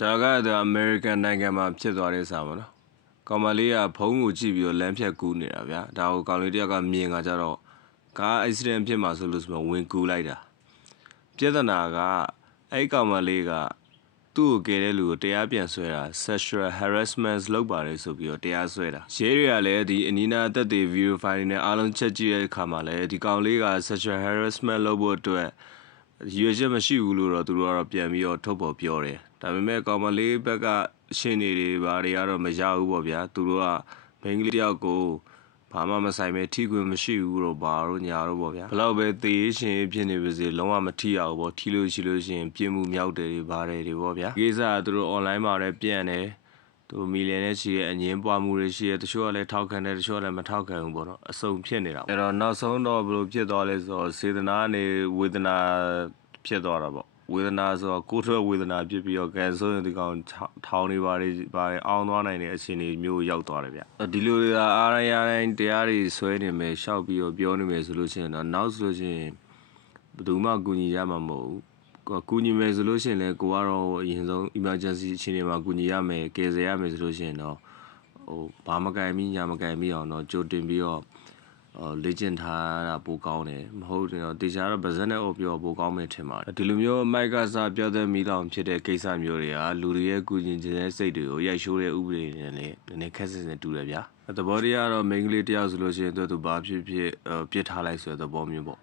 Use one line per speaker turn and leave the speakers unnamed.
ဒါကတော့ American နိုင်ငံမှာဖြစ်သွားတဲ့စာပေါ့နော်ကောင်မလေးကဖုံးကိုကြည့်ပြီးတော့လမ်းဖြတ်ကူးနေတာဗျာဒါကိုကောင်လေးတယောက်ကမြင်ကကြတော့ကား accident ဖြစ်မှာဆိုလို့ဆိုတော့ဝင်ကူးလိုက်တာပြဿနာကအဲ့ကောင်မလေးကသူ့ကိုကယ်တဲ့လူကိုတရားပြန်ဆွဲတာ sexual harassment လုပ်ပါတယ်ဆိုပြီးတော့တရားဆွဲတာရဲတွေကလည်းဒီအနီးနားအသက်တွေ verify နေနဲ့အားလုံးချက်ကြည့်တဲ့အခါမှာလည်းဒီကောင်လေးက sexual harassment လုပ်ဖို့အတွက် ရွေချက်မရှိဘူးလို့တော့သူတို့ကတော့ပြန်ပြီးတော့ထုတ်ပေါ်ပြောတယ်ဒါပေမဲ့ကောင်မလေးဘက်ကရှင်းနေတွေဘာတွေကတော့မရဘူးပေါ့ဗျာသူတို့ကမိန်းကလေးတယောက်ကိုဘာမှမဆိုင်ပဲထိခွင့်မရှိဘူးတော့ဘာလို့ညာတော့ပေါ့ဗျာဘလောက်ပဲသေရှင်ဖြစ်နေပါစေလုံးဝမထိရဘူးပေါ့ထိလို့ရှိလို့ရှိရင်ပြင်းမှုမြောက်တယ်တွေပါတယ်တွေပေါ့ဗျာဒီကိစ္စကသူတို့ online မှာလည်းပြန့်တယ် သူမီလီယံနဲ့ရှိရဲ့အငင်းပွားမှုတွေရှိရဲ့တချို့ကလည်းထောက်ခံတယ်တချို့ကလည်းမထောက်ခံဘူးပေါ့နော်အစုံဖြစ်နေတာပေါ့အဲ့တော့နောက်ဆုံးတော့ဘယ်လိုဖြစ်သွားလဲဆိုတော့စေတနာကနေဝေဒနာဖြစ်သွားတာပေါ့ဝေဒနာဆိုတော့ကိုယ်ထွက်ဝေဒနာဖြစ်ပြီးတော့ကဲဆိုရင်ဒီကောင်ထောင်းနေပါလေပါလေအောင်းသွားနိုင်တဲ့အခြေအနေမျိုးရောက်သွားတယ်ဗျဒီလိုတွေကအားရရတိုင်းတရားတွေဆွဲနေမယ်ရှောက်ပြီးတော့ပြောနေမယ်ဆိုလို့ရှိရင်တော့နောက်ဆိုလို့ရှိရင်ဘယ်သူမှကူညီရမှာမဟုတ်ဘူး ကိုကူညီမယ်ဆိုလို့ရှိရင်လည်းကိုကတော့အရင်ဆုံး emergency အခြေအနေမှာကူညီရမယ်ကယ်ဆယ်ရမယ်ဆိုလို့ရှိရင်တော့ဟိုဘာမကင်မိညာမကင်မိအောင်တော့ကြိုတင်ပြီးတော့အော်လေ့ကျင့်ထားတာပိုကောင်းတယ်မဟုတ်ရင်တော့တေချာတော့ဗဇက်နဲ့အော်ပြောပိုကောင်းမယ်ထင်ပါတယ်ဒီလိုမျိုးမိုက်ကစားပြောတဲ့မိလောင်ဖြစ်တဲ့ကိစ္စမျိုးတွေကလူတွေရဲ့ကုကျင်ခြင်းတဲ့စိတ်တွေကိုရိုက်ရှိုးတဲ့ဥပဒေတွေနဲ့လည်းနည်းနည်းခက်ဆစ်ဆစ်တူတယ်ဗျာသဘောတရားကတော့မိန်းကလေးတယောက်ဆိုလို့ရှိရင်သူကသူဘာဖြစ်ဖြစ်ပြစ်ထားလိုက်ဆိုတဲ့သဘောမျိုးပေါ့